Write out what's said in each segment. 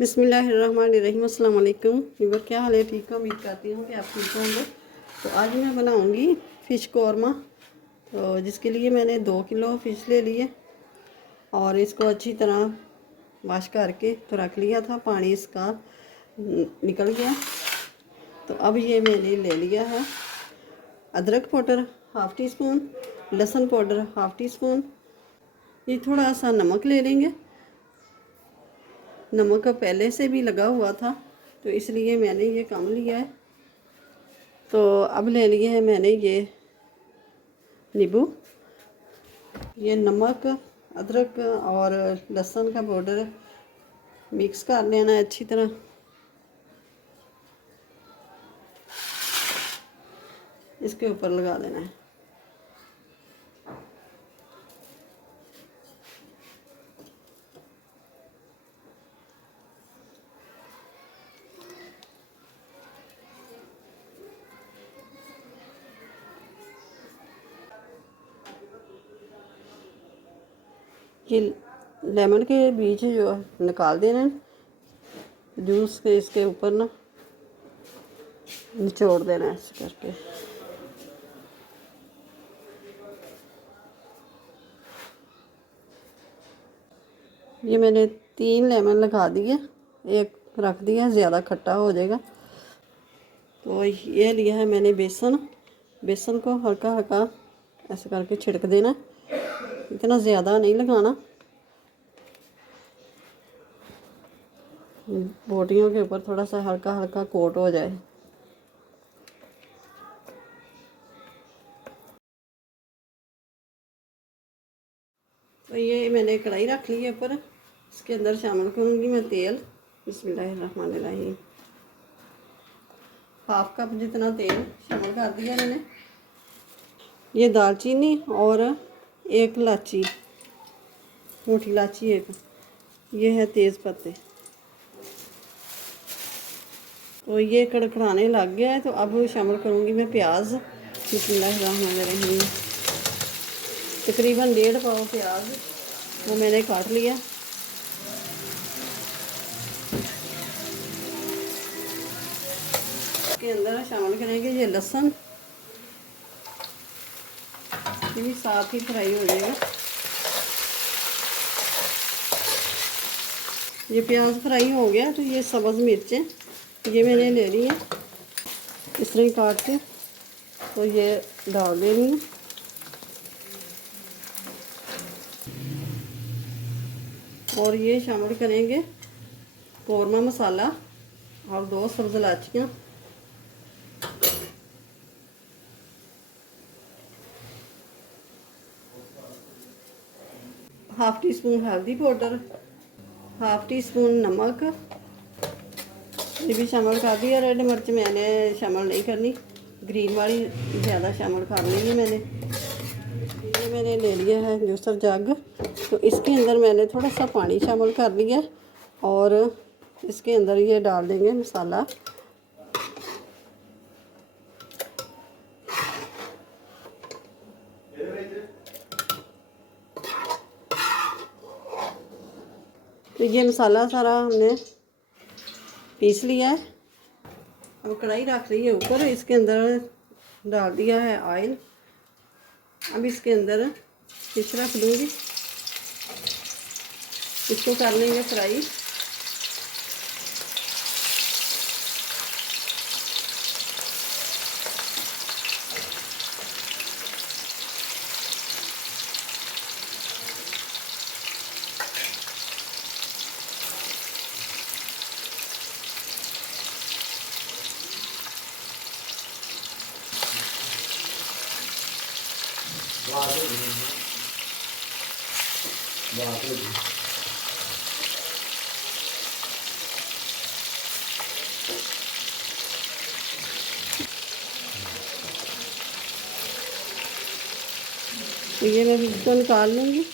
बिस्मिल्लाहिर्रहमानिर्रहीम। अस्सलाम वालेकुम व्यूअर, क्या हाल है? ठीक है, उम्मीद करती हूँ कि आप ठीक होंगे। तो आज मैं बनाऊँगी फ़िश कौरमा। तो जिसके लिए मैंने 2 किलो फ़िश ले लिए और इसको अच्छी तरह वॉश करके तो रख लिया था, पानी इसका निकल गया। तो अब ये मैंने ले लिया है अदरक पाउडर हाफ़ टी स्पून, लहसुन पाउडर हाफ़ टी स्पून, ये थोड़ा सा नमक ले लेंगे। नमक पहले से भी लगा हुआ था तो इसलिए मैंने ये कम लिया है। तो अब ले लिए है मैंने ये नींबू। ये नमक, अदरक और लहसुन का पाउडर मिक्स कर लेना है अच्छी तरह। इसके ऊपर लगा देना है। ये लेमन के बीज जो निकाल देना, जूस के इसके ऊपर ना निचोड़ देना है ऐसे करके। ये मैंने 3 लेमन लगा दिए, एक रख दिया, ज़्यादा खट्टा हो जाएगा। तो ये लिया है मैंने बेसन। बेसन को हल्का हल्का ऐसे करके छिड़क देना, इतना ज़्यादा नहीं लगाना, बोटियों के ऊपर थोड़ा सा हल्का हल्का कोट हो जाए। तो ये मैंने कढ़ाई रख ली है ऊपर, इसके अंदर शामिल करूँगी मैं तेल। बिस्मिल्लाहिर्रहमानिर्रहीम। हाफ कप जितना तेल शामिल कर दिया मैंने। ये दालचीनी और एक इलायची, मोटी इलायची एक, ये है तेज़ पत्ते। तो ये कड़कड़ाने लग गया है तो अब शामिल करूँगी मैं प्याज। बिस्मिल्लाहिर्रहमानिर्रहीम। तकरीबन 1.5 पाव प्याज वो मैंने काट लिया। इसके अंदर शामिल करेंगे ये लहसुन, ये भी साथ ही फ्राई हो जाएगा। ये प्याज फ्राई हो गया तो ये सब्ज़ मिर्चें ये मैंने ले ली हैं इस तरह काट के, तो ये डाल देनी है। और ये शामिल करेंगे कौरमा मसाला और 2 सब्ज़ इलायचियाँ। हाफ़ टी स्पून हल्दी पाउडर, हाफ़ टी स्पून नमक, ये भी शामिल कर दिया। रेड मिर्च मैंने शामिल नहीं करनी, ग्रीन वाली ज़्यादा शामिल कर ली है मैंने। ये मैंने ले लिया है जूसर जग, तो इसके अंदर मैंने थोड़ा सा पानी शामिल कर लिया और इसके अंदर ये डाल देंगे मसाला। तो ये मसाला सारा हमने पीस लिया है। अब कढ़ाई रख ली है ऊपर, इसके अंदर डाल दिया है ऑयल। अब इसके अंदर फिश रख दूँगी, इसको कर लेंगे फ्राई। तो ये मैं इसको निकाल लूँगी।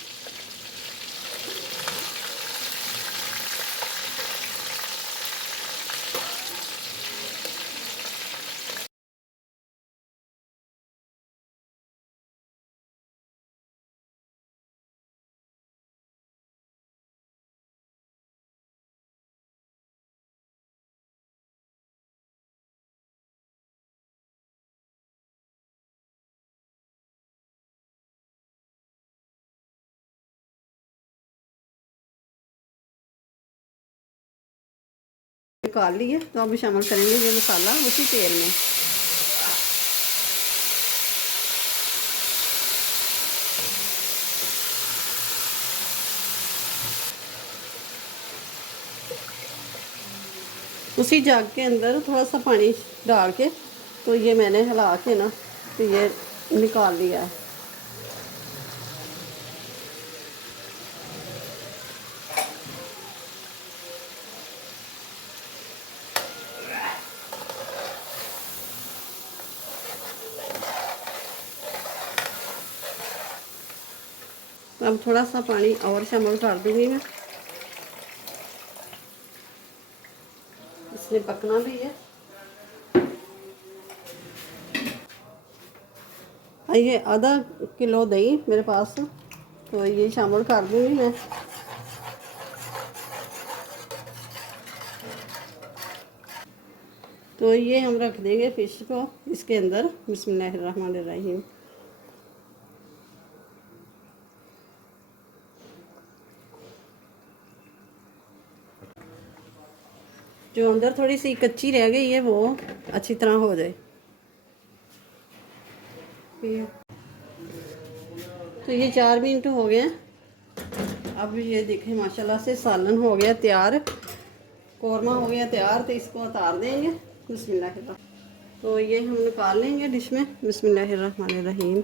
निकाल ली है। तो अब शामिल करेंगे ये मसाला उसी तेल में। उसी जग के अंदर थोड़ा सा पानी डाल के तो ये मैंने हिला के ना तो ये निकाल लिया है। अब थोड़ा सा पानी और शामिल कर दूंगी मैं, इसने पकना भी है। ये आधा किलो दही मेरे पास, तो ये शामिल कर दूंगी मैं। तो ये हम रख देंगे फिश को इसके अंदर। बिस्मिल्लाहिर्रहमानिर्रहीम। जो अंदर थोड़ी सी कच्ची रह गई है वो अच्छी तरह हो जाए। तो ये 4 मिनट हो गए हैं। अब ये देखें माशाल्लाह से सालन हो गया तैयार, कौरमा हो गया तैयार। तो इसको उतार देंगे। बिस्मिल्लाहिर्रहमानिर्रहीम। तो ये हम निकाल लेंगे डिश में। बिस्मिल्लाहिर्रहमानिर्रहीम।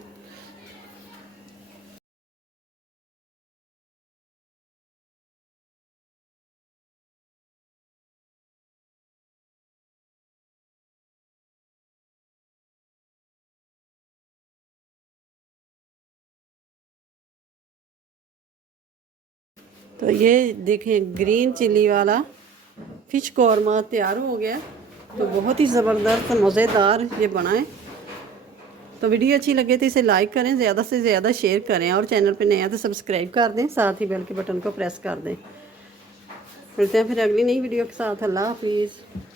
तो ये देखें ग्रीन चिली वाला फ़िश कौरमा तैयार हो गया। तो बहुत ही ज़बरदस्त मज़ेदार ये बनाएं। तो वीडियो अच्छी लगे तो इसे लाइक करें, ज़्यादा से ज़्यादा शेयर करें, और चैनल पे नया तो सब्सक्राइब कर दें, साथ ही बेल के बटन को प्रेस कर दें। मिलते हैं फिर अगली नई वीडियो के साथ। अल्लाह हाफिज़।